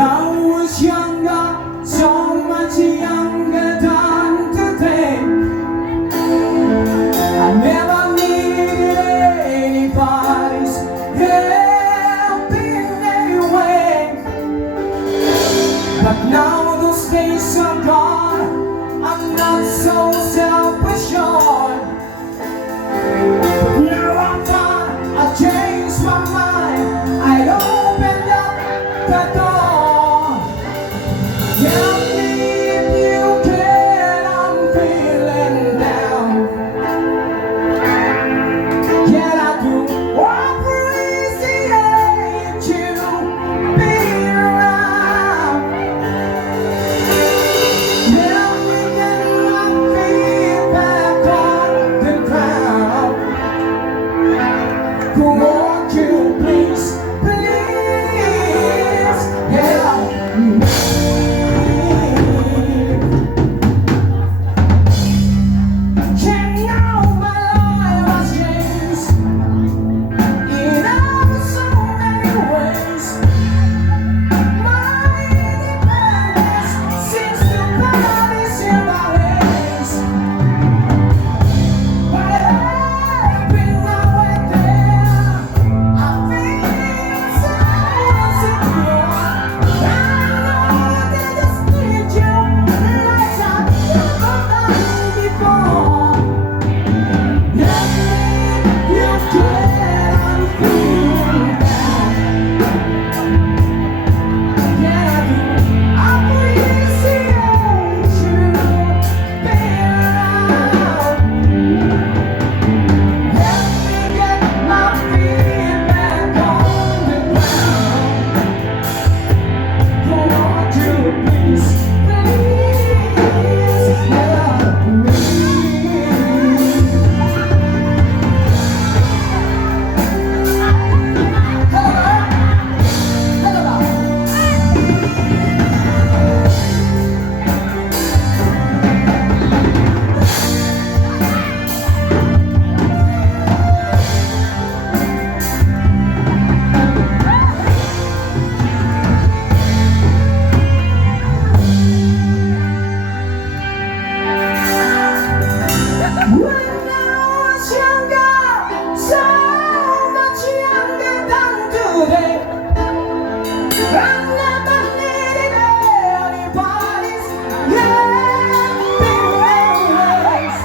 I was younger, so much younger than today. I never needed anybody's help in any way. But now those days are gone, I'm not so self-assured. Now I thought I changed my mind, I opened up the door. Tell me if you can, I'm feeling down. Can I do appreciate you being around? Tell me can my feet back on the ground? Won't you please, please help me? You know my life has changed in ever so many ways. My independence seems to vanish in my days. But every now and then I feel so insecure. I know they just need you like I never done before. Let me, you can, I'm feeling down. Can I do appreciate you being around? Let me get my feet back on the ground. Won't you please, please help me? When I was younger, so much younger than today, I never needed anybody's help in any ways.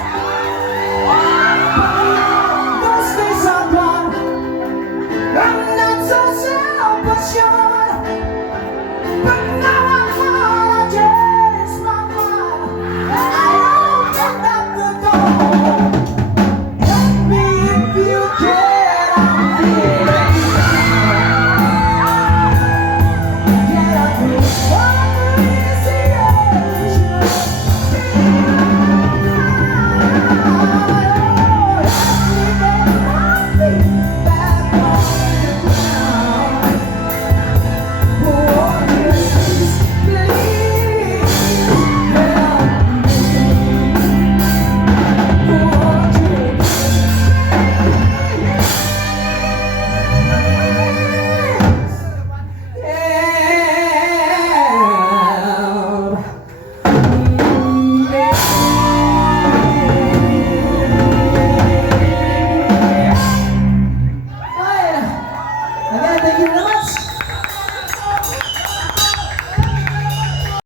Those days are gone, I'm not so self-assured. But now I thought I changed my mind, I opened up the door. Help me if you can, I'm feeling down. Can I do appreciation? Let me get my feet back on the ground. Won't you please, please help me? Won't you Again, thank you very much.